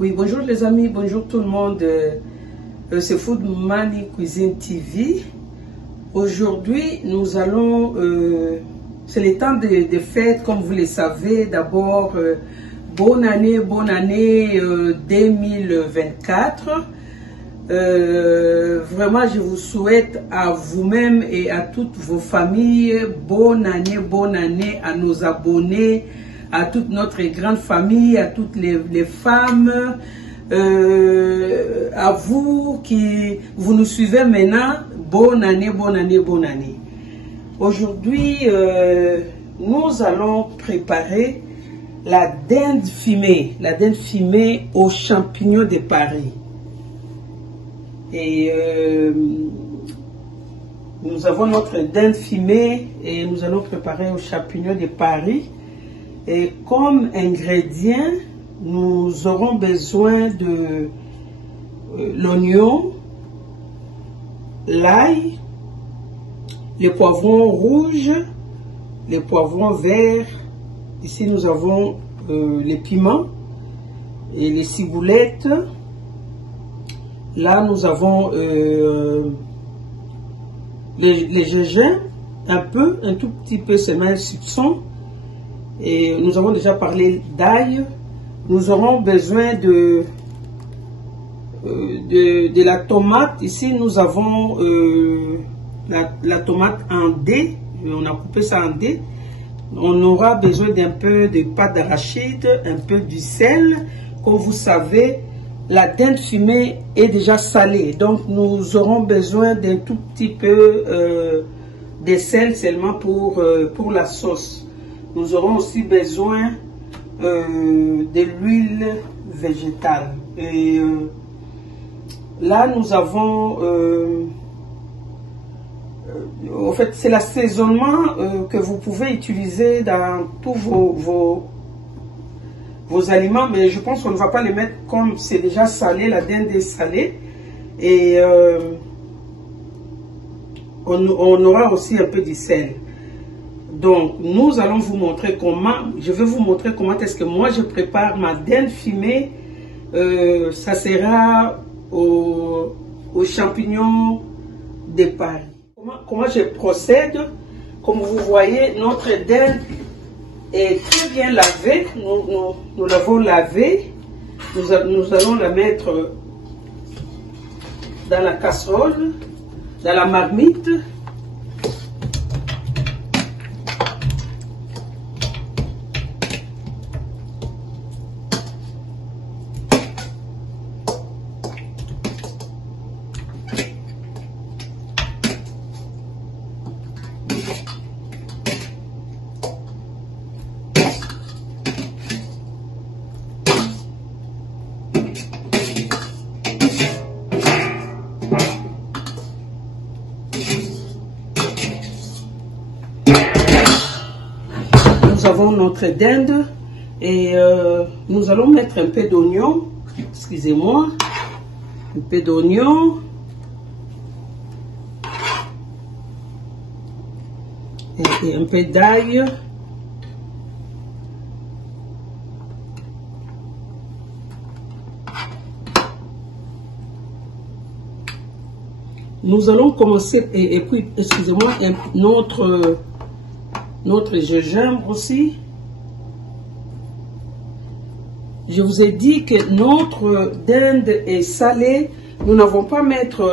Oui, bonjour les amis, bonjour tout le monde. C'est Food Money Cuisine TV. Aujourd'hui, nous allons... c'est le temps de fêtes, comme vous le savez. D'abord, bonne année 2024. Vraiment, je vous souhaite à vous-même et à toutes vos familles bonne année à nos abonnés, à toute notre grande famille, à toutes les femmes, à vous qui vous nous suivez maintenant, bonne année. Aujourd'hui, nous allons préparer la dinde fumée aux champignons de Paris. Et nous avons notre dinde fumée et nous allons préparer aux champignons de Paris. Et comme ingrédients, nous aurons besoin de l'oignon, l'ail, les poivrons rouges, les poivrons verts. Ici, nous avons les piments et les ciboulettes. Là, nous avons les gingembre, un tout petit peu, c'est même soupçon. Et nous avons déjà parlé d'ail. Nous aurons besoin de la tomate. Ici, nous avons la tomate en dés. On a coupé ça en dés. On aura besoin d'un peu de pâte d'arachide, un peu du sel. Comme vous savez, la dinde fumée est déjà salée. Donc, nous aurons besoin d'un tout petit peu de sel seulement pour la sauce. Nous aurons aussi besoin de l'huile végétale. Et là, nous avons... en fait, c'est l'assaisonnement que vous pouvez utiliser dans tous vos aliments. Mais je pense qu'on ne va pas les mettre comme c'est déjà salé, la dinde est salée. Et on aura aussi un peu de sel. Donc, nous allons vous montrer comment, je vais vous montrer comment est-ce que moi je prépare ma dinde fumée. Ça sera aux champignons de Paris. Comment je procède? Comme vous voyez, notre dinde est très bien lavée. Nous l'avons lavée. Nous allons la mettre dans la casserole, dans la marmite. Nous avons notre dinde et nous allons mettre un peu d'oignon, excusez-moi, un peu d'oignon et un peu d'ail. Nous allons commencer, et puis, excusez-moi, notre gingembre aussi. Je vous ai dit que notre dinde est salée. Nous n'avons pas mettre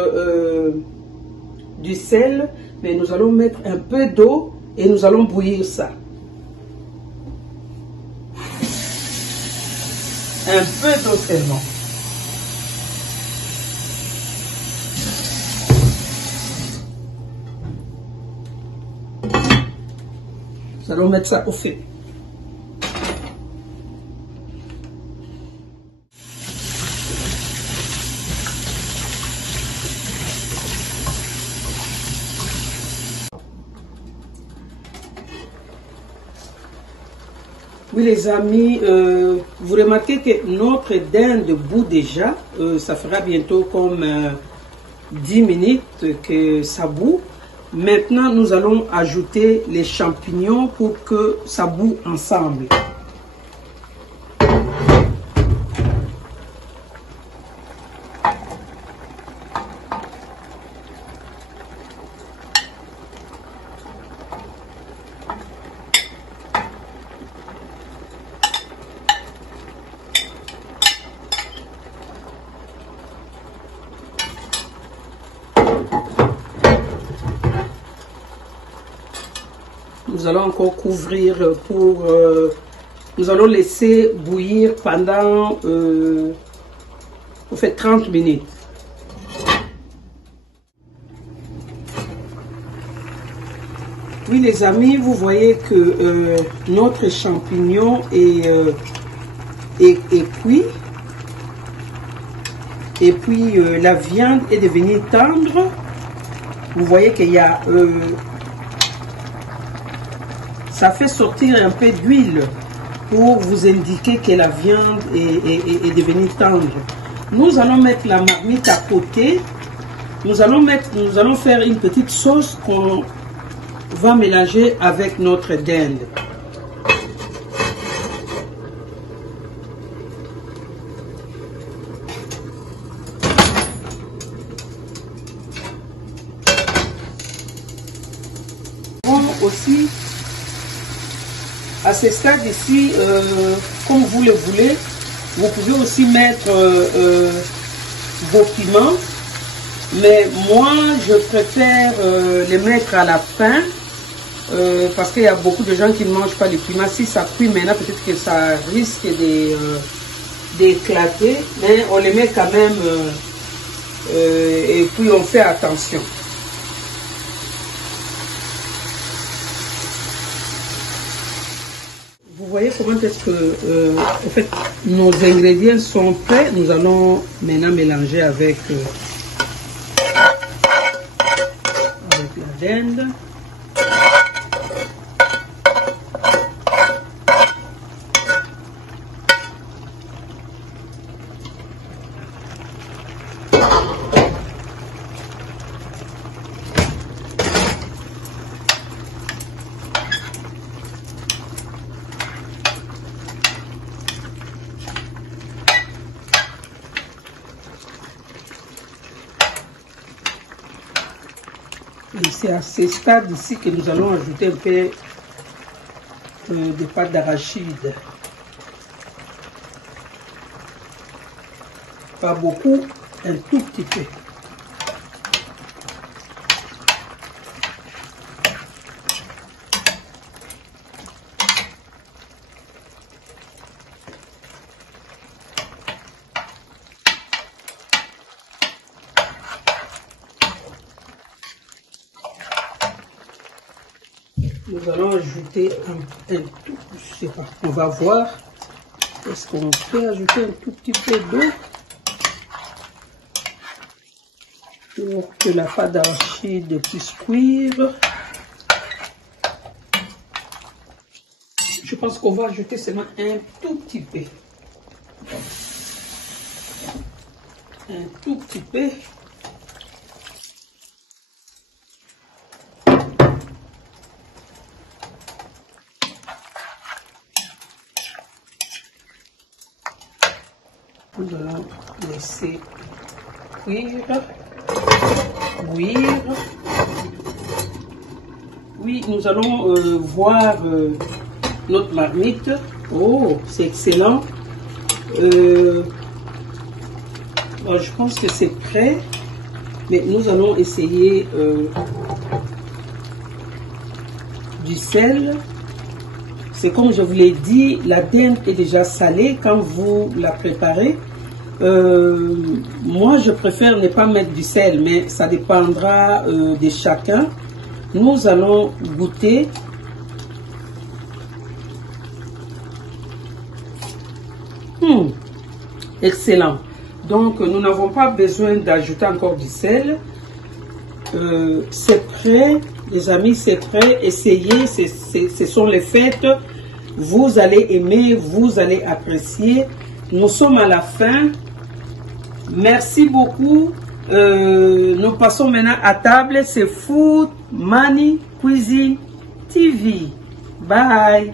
du sel, mais nous allons mettre un peu d'eau et nous allons bouillir ça. Un peu d'eau seulement. Nous allons mettre ça au feu. Oui les amis, vous remarquez que notre dinde bout déjà, ça fera bientôt comme 10 minutes que ça bout. Maintenant, nous allons ajouter les champignons pour que ça boue ensemble. Nous allons encore couvrir pour... nous allons laisser bouillir pendant 30 minutes. Oui les amis, vous voyez que notre champignon est cuit. Et puis la viande est devenue tendre. Vous voyez qu'il y a... ça fait sortir un peu d'huile pour vous indiquer que la viande est devenue tendre. Nous allons mettre la marmite à côté. Nous allons faire une petite sauce qu'on va mélanger avec notre dinde. Aussi, à ce stade ici, comme vous le voulez, vous pouvez aussi mettre vos piments, mais moi je préfère les mettre à la fin parce qu'il y a beaucoup de gens qui ne mangent pas les piments. Si ça cuit maintenant, peut-être que ça risque d'éclater, mais on les met quand même et puis on fait attention. Vous voyez comment est-ce que en fait, nos ingrédients sont prêts. Nous allons maintenant mélanger avec la dinde. Et c'est à ce stade ici que nous allons ajouter un peu de pâte d'arachide. Pas beaucoup, un tout petit peu. Nous allons ajouter un tout, je sais pas, on va voir. Est-ce qu'on peut ajouter un tout petit peu d'eau pour que la pâte d'arachide puisse cuire. Je pense qu'on va ajouter seulement un tout petit peu. Un tout petit peu. Nous allons laisser cuire, bouillir. Oui, nous allons voir notre marmite. Oh, c'est excellent. Bon, je pense que c'est prêt, mais nous allons essayer du sel. C'est comme je vous l'ai dit, la dinde est déjà salée quand vous la préparez. Moi, je préfère ne pas mettre du sel, mais ça dépendra de chacun. Nous allons goûter. Excellent. Donc, nous n'avons pas besoin d'ajouter encore du sel. C'est prêt, les amis, c'est prêt. Essayez, ce sont les fêtes. Vous allez aimer, vous allez apprécier. Nous sommes à la fin. Merci beaucoup. Nous passons maintenant à table. C'est Food Money Cuisine TV. Bye.